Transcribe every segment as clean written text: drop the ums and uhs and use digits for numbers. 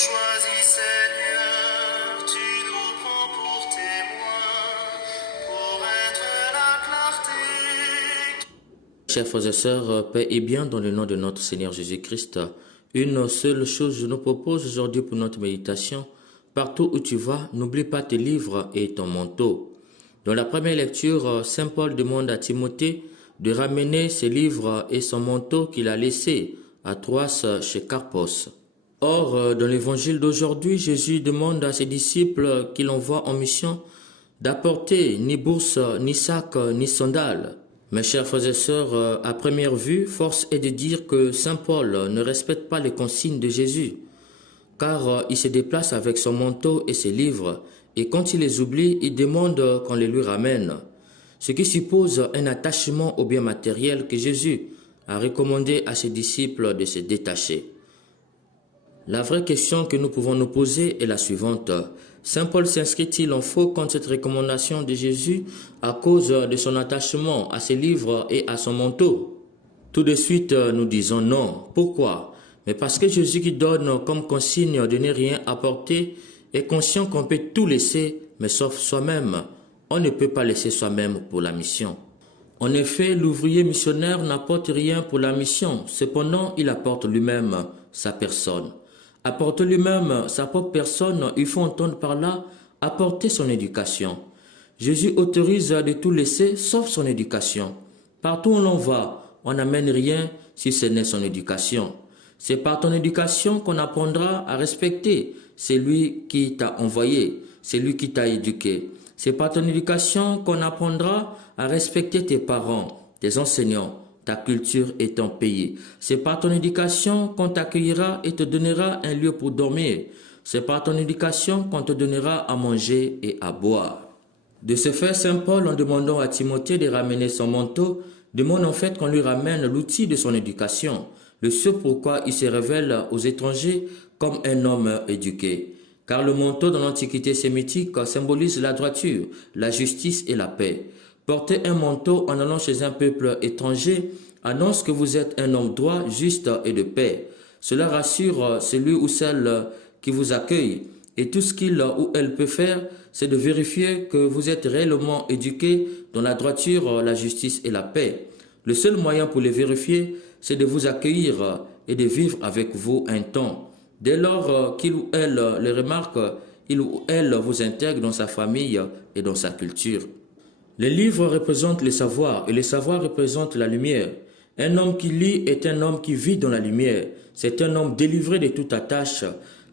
choisis, Seigneur, tu nous prends pour témoins, pour être la clarté. Chers frères et sœurs, paix et bien dans le nom de notre Seigneur Jésus-Christ. Une seule chose je nous propose aujourd'hui pour notre méditation. Partout où tu vas, n'oublie pas tes livres et ton manteau. Dans la première lecture, Saint Paul demande à Timothée de ramener ses livres et son manteau qu'il a laissé à Troas chez Carpos. Or, dans l'évangile d'aujourd'hui, Jésus demande à ses disciples qu'il envoie en mission d'apporter ni bourse, ni sac, ni sandales. Mes chers frères et sœurs, à première vue, force est de dire que Saint Paul ne respecte pas les consignes de Jésus, car il se déplace avec son manteau et ses livres, et quand il les oublie, il demande qu'on les lui ramène, ce qui suppose un attachement aux biens matériels que Jésus a recommandé à ses disciples de se détacher. La vraie question que nous pouvons nous poser est la suivante. Saint Paul s'inscrit-il en faux contre cette recommandation de Jésus à cause de son attachement à ses livres et à son manteau? Tout de suite, nous disons non. Pourquoi? Mais parce que Jésus qui donne comme consigne de ne rien apporter est conscient qu'on peut tout laisser, mais sauf soi-même. On ne peut pas laisser soi-même pour la mission. En effet, l'ouvrier missionnaire n'apporte rien pour la mission. Cependant, il apporte lui-même sa personne. Apporter lui-même sa propre personne, il faut entendre par là apporter son éducation. Jésus autorise de tout laisser sauf son éducation. Partout où l'on va, on n'amène rien si ce n'est son éducation. C'est par ton éducation qu'on apprendra à respecter celui qui t'a envoyé, celui qui t'a éduqué. C'est par ton éducation qu'on apprendra à respecter tes parents, tes enseignants, ta culture et ton pays. C'est par ton éducation qu'on t'accueillera et te donnera un lieu pour dormir. C'est par ton éducation qu'on te donnera à manger et à boire. De ce fait, Saint Paul, en demandant à Timothée de ramener son manteau, demande en fait qu'on lui ramène l'outil de son éducation, le ce pourquoi il se révèle aux étrangers comme un homme éduqué. Car le manteau dans l'Antiquité sémitique symbolise la droiture, la justice et la paix. Porter un manteau en allant chez un peuple étranger annonce que vous êtes un homme droit, juste et de paix. Cela rassure celui ou celle qui vous accueille. Et tout ce qu'il ou elle peut faire, c'est de vérifier que vous êtes réellement éduqué dans la droiture, la justice et la paix. Le seul moyen pour les vérifier, c'est de vous accueillir et de vivre avec vous un temps. Dès lors qu'il ou elle le remarque, il ou elle vous intègre dans sa famille et dans sa culture. Les livres représentent le savoir et le savoir représente la lumière. Un homme qui lit est un homme qui vit dans la lumière. C'est un homme délivré de toute attache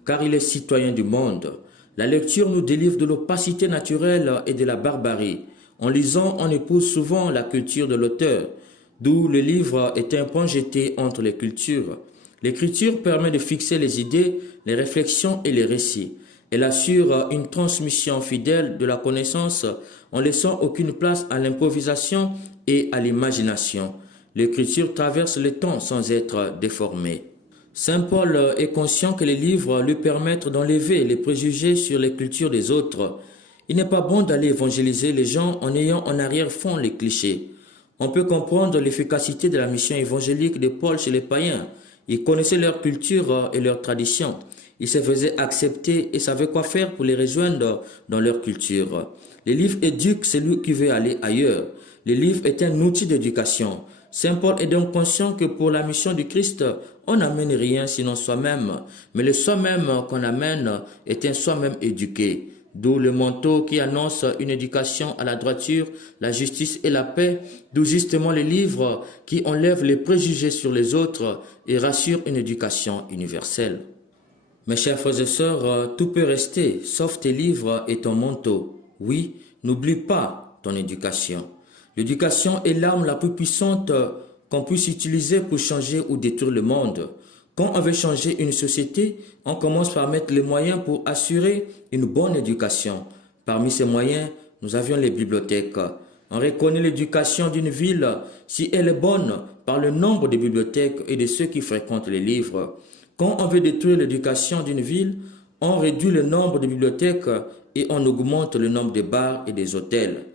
car il est citoyen du monde. La lecture nous délivre de l'opacité naturelle et de la barbarie. En lisant, on épouse souvent la culture de l'auteur, d'où le livre est un point jeté entre les cultures. L'écriture permet de fixer les idées, les réflexions et les récits. Elle assure une transmission fidèle de la connaissance en laissant aucune place à l'improvisation et à l'imagination. L'écriture traverse le temps sans être déformée. Saint Paul est conscient que les livres lui permettent d'enlever les préjugés sur les cultures des autres. Il n'est pas bon d'aller évangéliser les gens en ayant en arrière-fond les clichés. On peut comprendre l'efficacité de la mission évangélique de Paul chez les païens. Il connaissait leur culture et leurs traditions. Il se faisait accepter et savait quoi faire pour les rejoindre dans leur culture. Les livres éduquent celui qui veut aller ailleurs. Les livres est un outil d'éducation. Saint Paul est donc conscient que pour la mission du Christ, on n'amène rien sinon soi-même. Mais le soi-même qu'on amène est un soi-même éduqué. D'où le manteau qui annonce une éducation à la droiture, la justice et la paix, d'où justement les livres qui enlèvent les préjugés sur les autres et rassurent une éducation universelle. Mes chers frères et sœurs, tout peut rester, sauf tes livres et ton manteau. Oui, n'oublie pas ton éducation. L'éducation est l'arme la plus puissante qu'on puisse utiliser pour changer ou détruire le monde. Quand on veut changer une société, on commence par mettre les moyens pour assurer une bonne éducation. Parmi ces moyens, nous avions les bibliothèques. On reconnaît l'éducation d'une ville si elle est bonne par le nombre de bibliothèques et de ceux qui fréquentent les livres. Quand on veut détruire l'éducation d'une ville, on réduit le nombre de bibliothèques et on augmente le nombre de bars et des hôtels.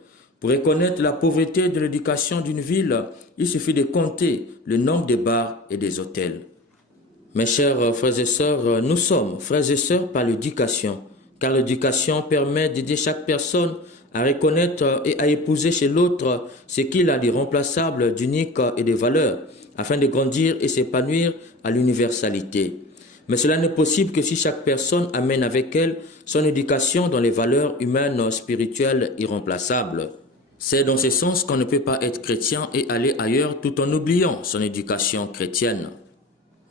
Pour reconnaître la pauvreté de l'éducation d'une ville, il suffit de compter le nombre de bars et des hôtels. Mes chers frères et sœurs, nous sommes frères et sœurs par l'éducation, car l'éducation permet d'aider chaque personne à reconnaître et à épouser chez l'autre ce qu'il a d'irremplaçable, d'unique et de valeur, afin de grandir et s'épanouir à l'universalité. Mais cela n'est possible que si chaque personne amène avec elle son éducation dans les valeurs humaines spirituelles irremplaçables. C'est dans ce sens qu'on ne peut pas être chrétien et aller ailleurs tout en oubliant son éducation chrétienne.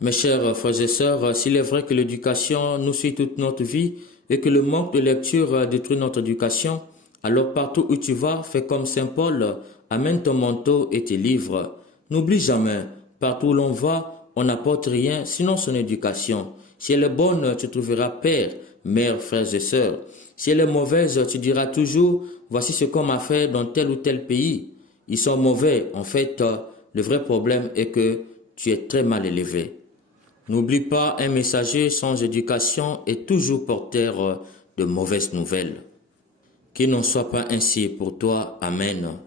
Mes chers frères et sœurs, s'il est vrai que l'éducation nous suit toute notre vie et que le manque de lecture détruit notre éducation, alors partout où tu vas, fais comme Saint Paul, amène ton manteau et tes livres. N'oublie jamais, partout où l'on va, on n'apporte rien sinon son éducation. Si elle est bonne, tu trouveras père, mère, frères et sœurs. Si elle est mauvaise, tu diras toujours, voici ce qu'on m'a fait dans tel ou tel pays. Ils sont mauvais. En fait, le vrai problème est que tu es très mal élevé. N'oublie pas, un messager sans éducation est toujours porteur de mauvaises nouvelles. Qu'il n'en soit pas ainsi pour toi. Amen.